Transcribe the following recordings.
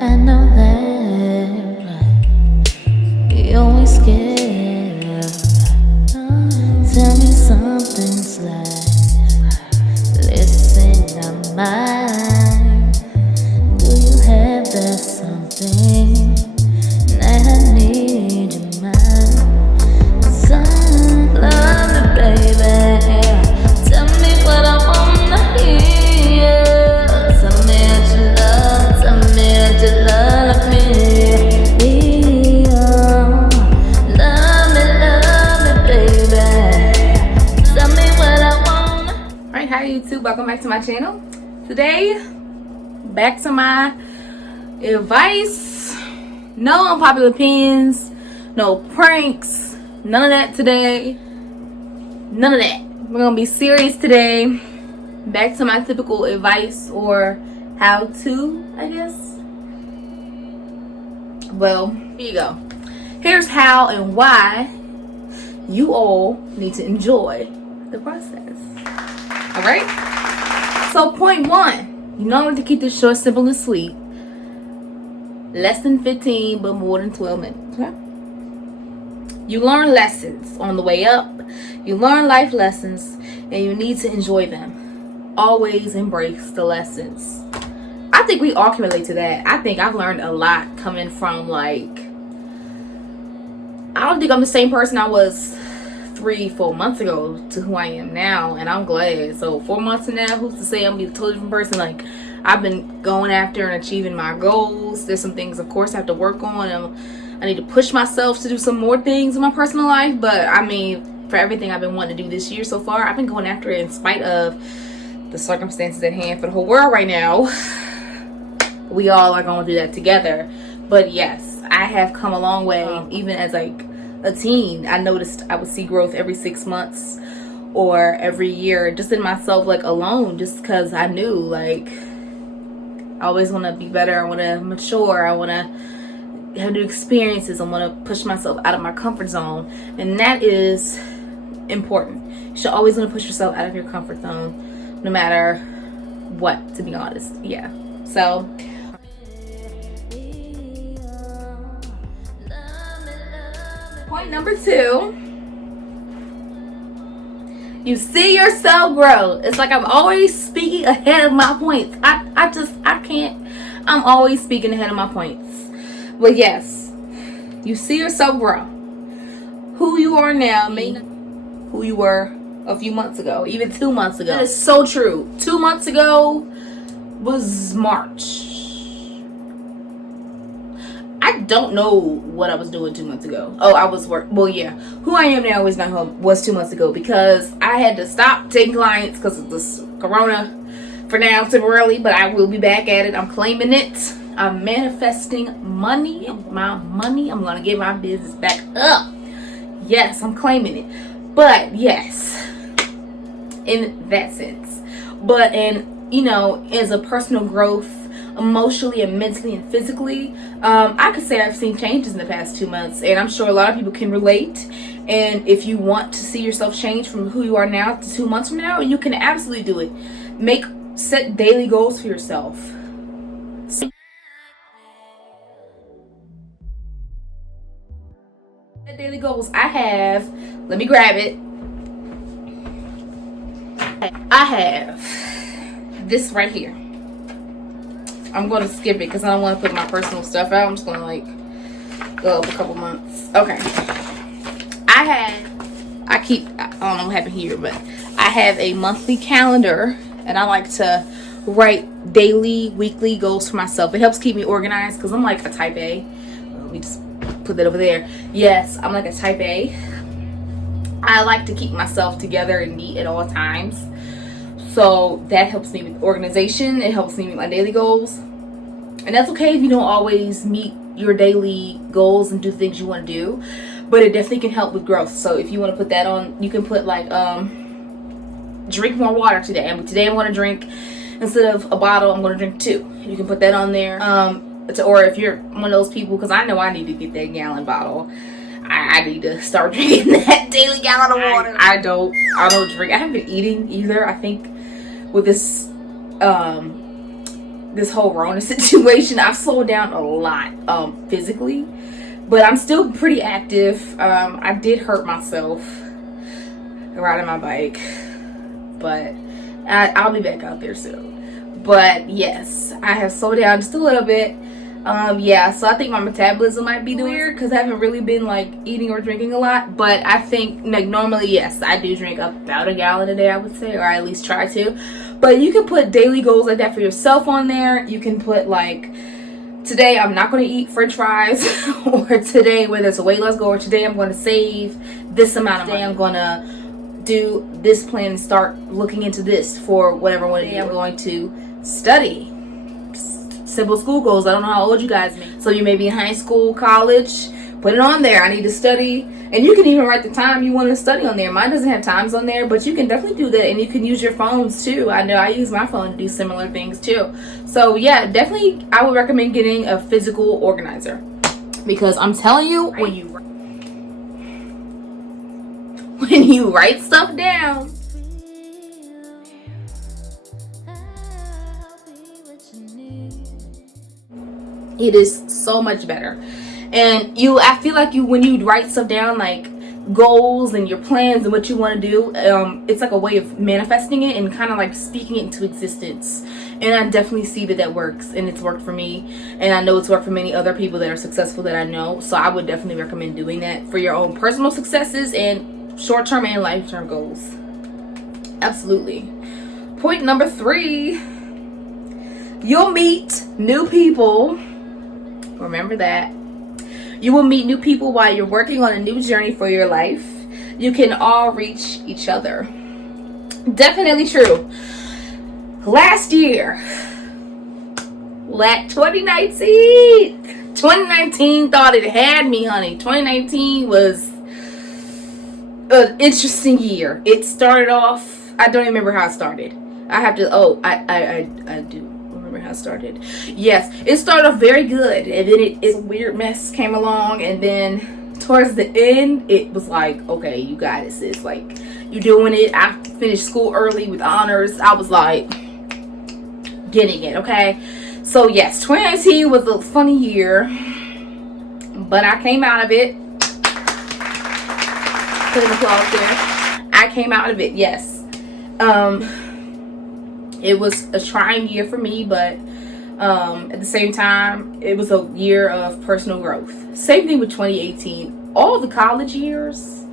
I know that you're always scared. Tell me something's like, listen, I'm mine. Do you have that something that I need your mind? Son, love me, baby. Tell me what I wanna hear. Tell me that you love, tell me that you love me. Love me, baby. Tell me what I wanna. Alright, hi YouTube, welcome back to my channel. Today, back to my advice. No unpopular opinions, no pranks, none of that today. None of that. We're gonna be serious today. Back to my typical advice or how to, I guess. Well, here you go. Here's how and why you all need to enjoy the process. Alright? So point one, you know to keep this short, simple, and sweet. Less than 15, but more than 12 minutes. Okay? You learn lessons on the way up. You learn life lessons, and you need to enjoy them. Always embrace the lessons. I think we all can relate to that. I think I've learned a lot coming from, like, I don't think I'm the same person I was 3-4 months ago to who I am now, and I'm glad. So 4 months from now, who's to say I'm gonna be a totally different person? Like, I've been going after and achieving my goals. There's some things, of course, I have to work on, and I need to push myself to do some more things in my personal life. But I mean, for everything I've been wanting to do this year so far, I've been going after it in spite of the circumstances at hand for the whole world right now. We all are going through that together. But yes, I have come a long way. Even as like a teen, I noticed I would see growth every 6 months or every year, just in myself, like alone, just because I knew, like, I always want to be better. I want to mature. I want to have new experiences. I want to push myself out of my comfort zone, and that is important. You should always want to push yourself out of your comfort zone, no matter what, to be honest. Yeah. So point number 2, you see yourself grow. It's like I'm always speaking ahead of my points. I can't. I'm always speaking ahead of my points. But yes, you see yourself grow. Who you are now may not be who you were a few months ago, even 2 months ago. That is so true. 2 months ago was March. I don't know what I was doing 2 months ago. Oh, I was well, yeah. Who I am now is not home was 2 months ago, because I had to stop taking clients because of this corona for now temporarily, but I will be back at it. I'm claiming it. I'm manifesting money. My money. I'm gonna get my business back up. Yes, I'm claiming it. But yes, in that sense. But as a personal growth, emotionally and mentally and physically, I could say I've seen changes in the past 2 months, and I'm sure a lot of people can relate. And if you want to see yourself change from who you are now to 2 months from now, you can absolutely do it. Set daily goals for yourself. Set daily goals. I have, let me grab it. I have this right here. I'm going to skip it because I don't want to put my personal stuff out. I'm just going to like go up a couple months. Okay. I don't know what happened here, but I have a monthly calendar, and I like to write daily, weekly goals for myself. It helps keep me organized because I'm like a type A. Let me just put that over there. Yes, I'm like a type A. I like to keep myself together and neat at all times. So that helps me with organization. It helps me meet my daily goals. And that's okay if you don't always meet your daily goals and do things you want to do. But it definitely can help with growth. So if you want to put that on, you can put like, drink more water today. And today I want to drink, instead of a bottle, I'm going to drink 2. You can put that on there. Or if you're one of those people, because I know I need to get that gallon bottle. I need to start drinking that daily gallon of water. I don't drink. I haven't been eating either. I think with this this whole Rona situation, I've slowed down a lot physically, but I'm still pretty active. I did hurt myself riding my bike, but I'll be back out there soon. But yes, I have slowed down just a little bit. Yeah, so I think my metabolism might be weird because I haven't really been like eating or drinking a lot. But I think like normally, yes, I do drink about a gallon a day, I would say, or I at least try to. But you can put daily goals like that for yourself on there. You can put like, today I'm not going to eat french fries, or today where there's a weight loss goal, or today I'm going to save this amount of money. I'm going to do this plan and start looking into this for whatever one day I'm going to study. Simple school goals. I don't know how old you guys make. So you may be in high school, college, put it on there. I need to study. And you can even write the time you want to study on there. Mine doesn't have times on there, but you can definitely do that. And you can use your phones too. I know I use my phone to do similar things too. So yeah, definitely I would recommend getting a physical organizer, because I'm telling you, when you write stuff down, it is so much better. And I feel like when you write stuff down, like goals and your plans and what you want to do, it's like a way of manifesting it and kind of like speaking it into existence. And I definitely see that works, and it's worked for me, and I know it's worked for many other people that are successful that I know. So I would definitely recommend doing that for your own personal successes and short-term and life-term goals. Absolutely. Point number 3, you'll meet new people. Remember that. You will meet new people while you're working on a new journey for your life. You can all reach each other. Definitely true. Last year, 2019 thought it had me, honey. 2019 was an interesting year. It started off, I don't even remember how it started. I do remember how it started. Yes, it started off very good, and then it's a weird mess came along, and then towards the end it was like, okay, you got it, sis, like, you doing it. I finished school early with honors. I was like getting it. Okay, so yes, 2019 was a funny year, but I came out of it. Put an applause there. I came out of it. Yes. It was a trying year for me, but at the same time, it was a year of personal growth. Same thing with 2018. All the college years,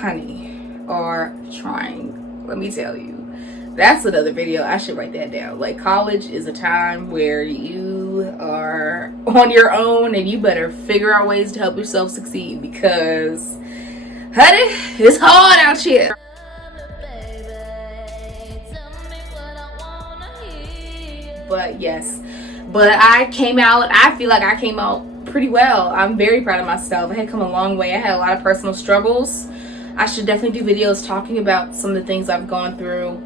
honey, are trying. Let me tell you. That's another video. I should write that down. Like, college is a time where you are on your own, and you better figure out ways to help yourself succeed, because, honey, it's hard out here. But yes, but I came out, I feel like I came out pretty well. I'm very proud of myself. I had come a long way. I had a lot of personal struggles. I should definitely do videos talking about some of the things I've gone through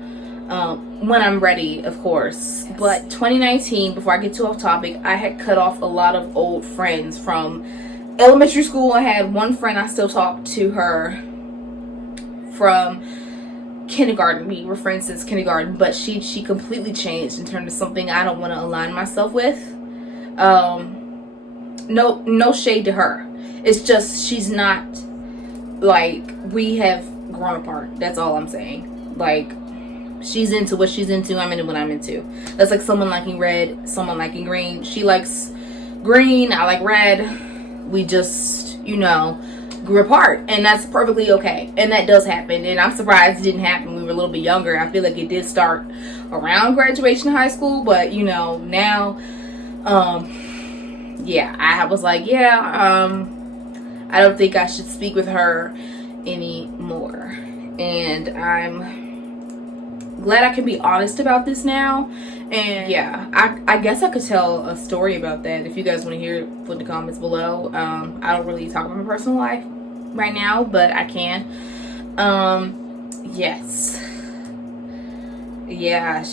when I'm ready, of course. Yes. But 2019, before I get too off topic, I had cut off a lot of old friends from elementary school. I had one friend, I still talk to her from kindergarten. We were friends since kindergarten, but she completely changed and turned to something I don't want to align myself with. No shade to her. It's just she's not, like, we have grown apart. That's all I'm saying. Like, she's into what she's into, I'm into what I'm into. That's like someone liking red, someone liking green. She likes green, I like red. We just, grew apart, and that's perfectly okay. And that does happen, and I'm surprised it didn't happen when we were a little bit younger. I feel like it did start around graduation of high school, but now yeah, I was like, I don't think I should speak with her anymore. And I'm glad I can be honest about this now. And yeah, I guess I could tell a story about that. If you guys want to hear it, put in the comments below. I don't really talk about my personal life right now, but I can. Yes. Yeah,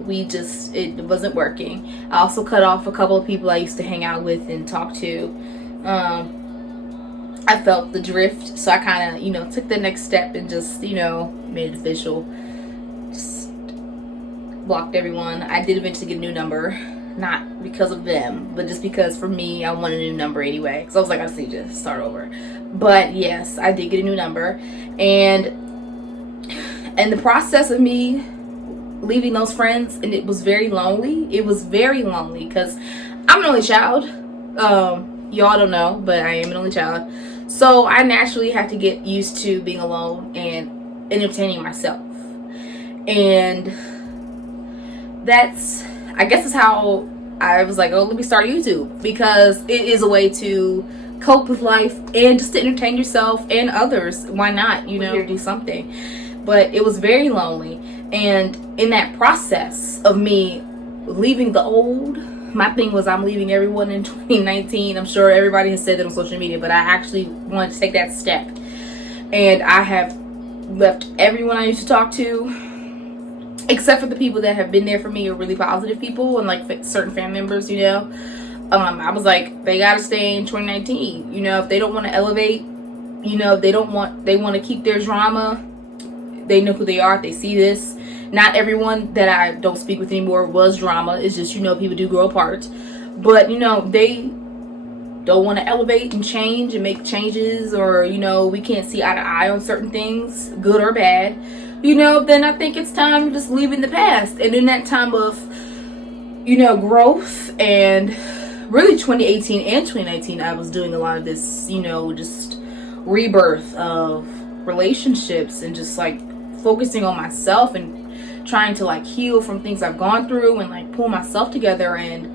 it wasn't working. I also cut off a couple of people I used to hang out with and talk to. I felt the drift, so I kind of, took the next step and just, made it official. Just blocked everyone. I did eventually get a new number, not because of them, but just because for me, I wanted a new number anyway. Because I was like, I just need to start over. But yes, I did get a new number, and the process of me leaving those friends, and it was very lonely. It was very lonely because I'm an only child. Y'all don't know, but I am an only child. So I naturally have to get used to being alone and entertaining myself. And I guess that's how I was like, oh, let me start YouTube, because it is a way to cope with life and just to entertain yourself and others. Why not, do something? But it was very lonely. And in that process of me leaving the old, my thing was I'm leaving everyone in 2019. I'm sure everybody has said that on social media, but I actually wanted to take that step. And I have left everyone I used to talk to, except for the people that have been there for me, or really positive people, and like certain family members, I was like, they gotta stay in 2019. If they don't want to elevate, they want to keep their drama. They know who they are. If they see this, not everyone that I don't speak with anymore was drama. It's just, people do grow apart. But, they don't want to elevate and change and make changes, or, we can't see eye to eye on certain things, good or bad, then I think it's time to just leave in the past. And in that time of, growth, and really 2018 and 2019, I was doing a lot of this, just rebirth of relationships, and just like focusing on myself and trying to like heal from things I've gone through, and like pull myself together and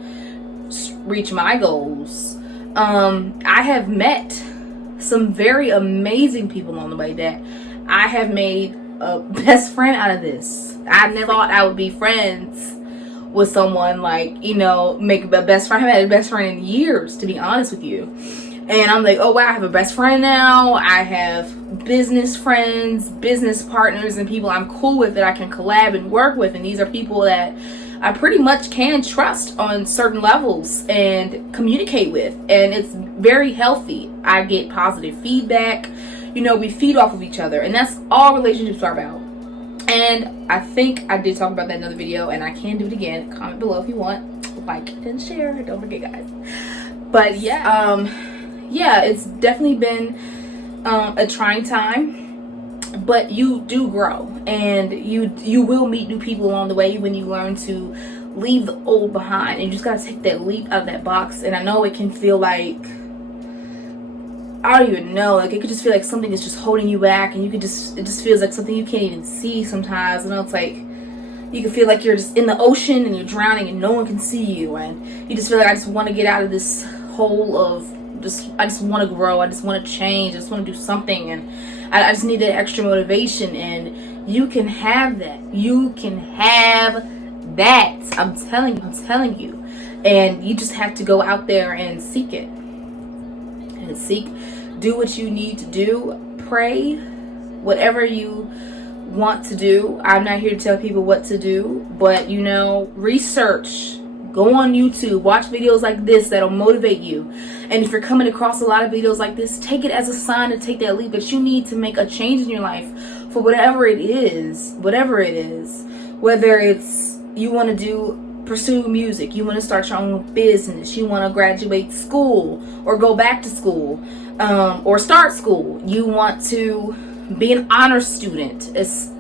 reach my goals. I have met some very amazing people on the way that I have made a best friend out of this. I never thought I would be friends with someone like, make a best friend. I haven't had a best friend in years, to be honest with you. And I'm like, oh wow, I have a best friend now. I have business friends, business partners, and people I'm cool with that I can collab and work with. And these are people that I pretty much can trust on certain levels and communicate with. And it's very healthy. I get positive feedback. We feed off of each other. And that's all relationships are about. And I think I did talk about that in another video, and I can do it again. Comment below if you want. Like and share. Don't forget, guys. But yeah, it's definitely been a trying time, but you do grow, and you will meet new people along the way when you learn to leave the old behind, and you just gotta take that leap out of that box. And I know it can feel like, I don't even know, like it could just feel like something is just holding you back, and it just feels like something you can't even see sometimes. It's like you can feel like you're just in the ocean and you're drowning and no one can see you, and you just feel like, I just want to get out of this hole of I just want to grow, I just want to change, I just want to do something, and I just need that extra motivation. And you can have that. You can have that. I'm telling you. And you just have to go out there and seek it. Do what you need to do. Pray, whatever you want to do. I'm not here to tell people what to do, but research. Go on YouTube, watch videos like this that'll motivate you. And if you're coming across a lot of videos like this, take it as a sign to take that leap that you need to make a change in your life for whatever it is. Whether it's you want to pursue music, you want to start your own business, you want to graduate school or go back to school, or start school, you want to be an honor student, it's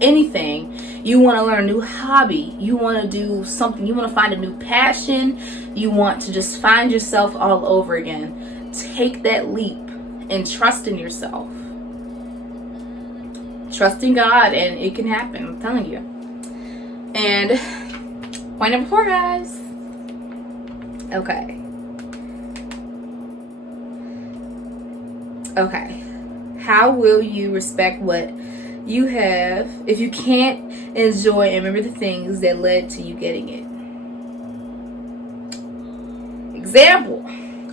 anything. You want to learn a new hobby, you want to do something, you want to find a new passion, you want to just find yourself all over again. Take that leap and trust in yourself. Trust in God, and it can happen, I'm telling you. And point number 4, guys. Okay. How will you respect what you have if you can't enjoy and remember the things that led to you getting it? Example,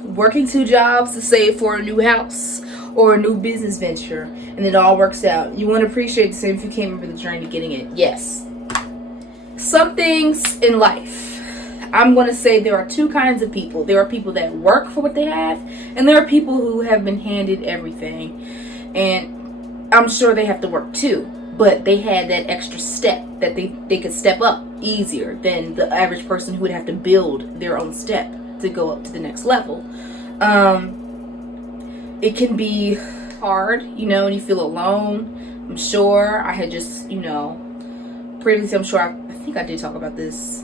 working 2 jobs to save for a new house or a new business venture, and it all works out. You want to appreciate the same if you can't remember the journey to getting it. Yes. Some things in life, I'm going to say there are 2 kinds of people. There are people that work for what they have, and there are people who have been handed everything. And I'm sure they have to work too. but they had that extra step that they could step up easier than the average person who would have to build their own step to go up to the next level. It can be hard, you know, and you feel alone. I'm sure I had just, you know, previously, I'm sure I think I did talk about this.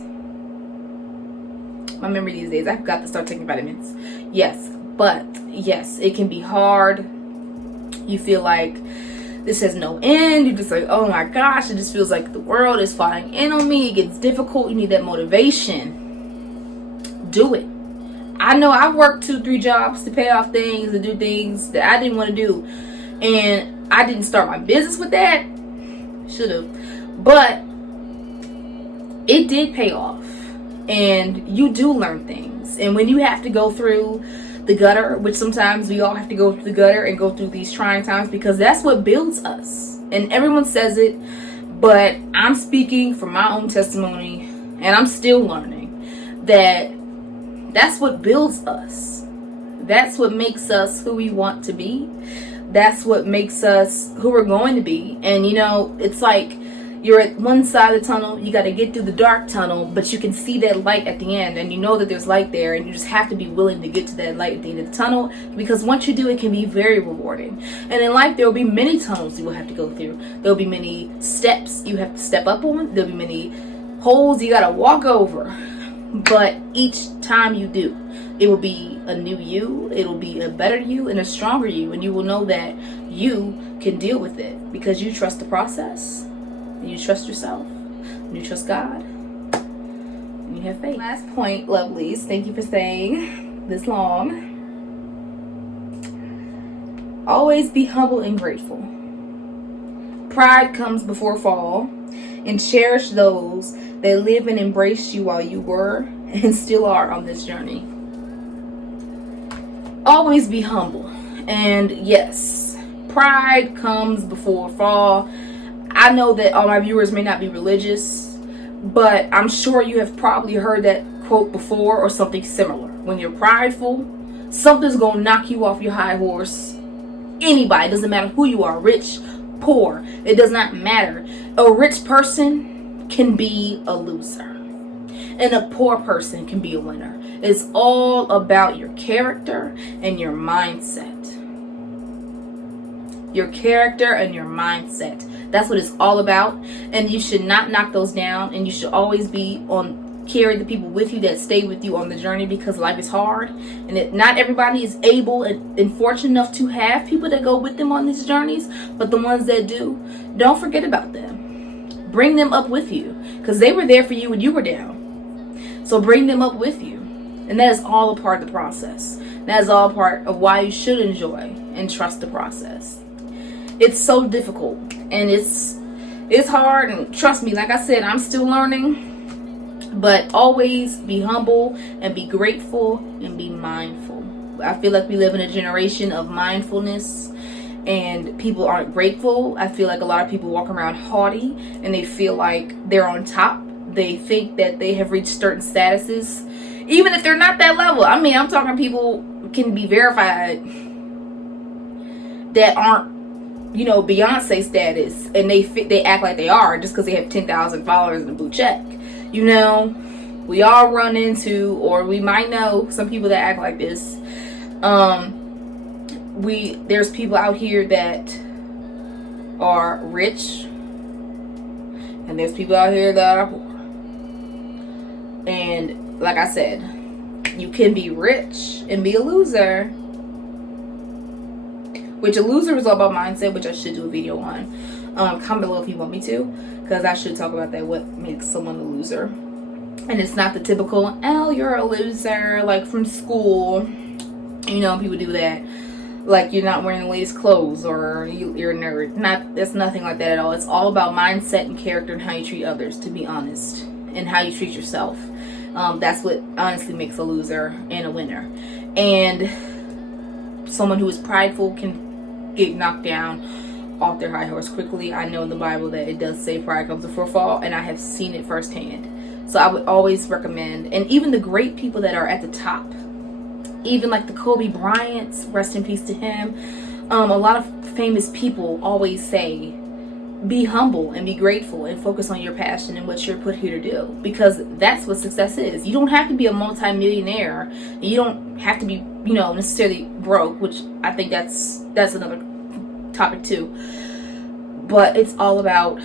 My memory these days, I've got to start taking vitamins. Yes, but yes, it can be hard. You feel like this has no end. You're just like, oh my gosh, it just feels like the world is falling in on me. It gets difficult. You need that motivation. Do it. I know I've worked 2-3 jobs to pay off things and do things that I didn't want to do, and I didn't start my business with that. Should have, but it did pay off, and you do learn things. And when you have to go through the gutter, which sometimes we all have to go through the gutter and go through these trying times, because that's what builds us. And everyone says it, but I'm speaking from my own testimony, and I'm still learning that that's what builds us. That's what makes us who we want to be. That's what makes us who we're going to be. And you know, it's like you're at one side of the tunnel, you got to get through the dark tunnel, but you can see that light at the end, and you know that there's light there, and you just have to be willing to get to that light at the end of the tunnel, because once you do, it can be very rewarding. And in life, there will be many tunnels you will have to go through. There will be many steps you have to step up on. There will be many holes you got to walk over. But each time you do, it will be a new you, it'll be a better you and a stronger you, and you will know that you can deal with it because you trust the process, and you trust yourself, and you trust God, and you have faith. Last point, lovelies, thank you for staying this long. Always be humble and grateful. Pride comes before fall, and cherish those that live and embrace you while you were and still are on this journey. Always be humble. And yes, pride comes before fall. I know that all my viewers may not be religious, but I'm sure you have probably heard that quote before or something similar. When you're prideful, something's going to knock you off your high horse. Anybody, it doesn't matter who you are, rich, poor, it does not matter. A rich person can be a loser, and a poor person can be a winner. It's all about your character and your mindset. Your character and your mindset. That's what it's all about. And you should not knock those down, and you should always be carry the people with you that stay with you on the journey, because life is hard, and not everybody is able and fortunate enough to have people that go with them on these journeys. But the ones that do, don't forget about them. Bring them up with you, because they were there for you when you were down. So bring them up with you. And that is all a part of the process. That is all part of why you should enjoy and trust the process. It's so difficult, and it's hard, and trust me, like I said, I'm still learning. But always be humble and be grateful and be mindful. I feel like we live in a generation of mindfulness, and people aren't grateful. I feel like a lot of people walk around haughty, and they feel like they're on top. They think that they have reached certain statuses, even if they're not that level. I mean, I'm talking people can be verified that aren't, you know, Beyonce status, and they act like they are just because they have 10,000 followers and a blue check. You know, we all run into, or we might know some people that act like this. There's people out here that are rich, and there's people out here that are poor. And like I said, you can be rich and be a loser, which a loser is all about mindset, which I should do a video on. Comment below if you want me to, because I should talk about that, what makes someone a loser. And it's not the typical, oh, you're a loser, like from school. You know, people do that. Like you're not wearing the latest clothes, or you're a nerd. It's nothing like that at all. It's all about mindset and character and how you treat others, to be honest, and how you treat yourself. That's what honestly makes a loser and a winner. And someone who is prideful can get knocked down off their high horse quickly. I know in the Bible that it does say pride comes before fall, and I have seen it firsthand. So I would always recommend, and even the great people that are at the top, even like the Kobe Bryants, rest in peace to him. A lot of famous people always say be humble and be grateful and focus on your passion and what you're put here to do, because that's what success is. You don't have to be a multi-millionaire. You don't have to be, you know, necessarily broke, which I think that's another topic too. But it's all about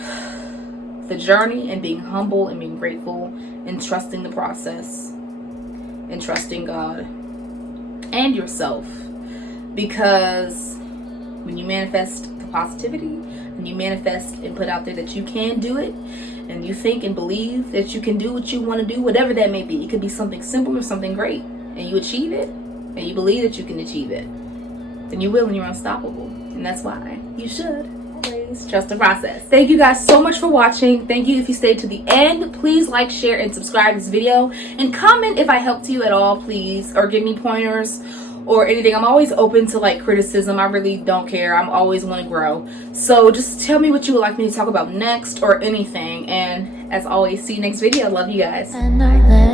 the journey and being humble and being grateful and trusting the process and trusting God and yourself. Because when you manifest the positivity and you manifest and put out there that you can do it, and you think and believe that you can do what you want to do, whatever that may be, it could be something simple or something great, and you achieve it, and you believe that you can achieve it, then you will, and you're unstoppable. And that's why you should always trust the process. Thank you guys so much for watching. Thank you if you stayed to the end. Please like, share, and subscribe this video, and comment if I helped you at all, please, or give me pointers or anything. I'm always open to like criticism. I really don't care. I'm always want to grow. So just tell me what you would like me to talk about next or anything. And as always, see you next video. Love you guys. I know that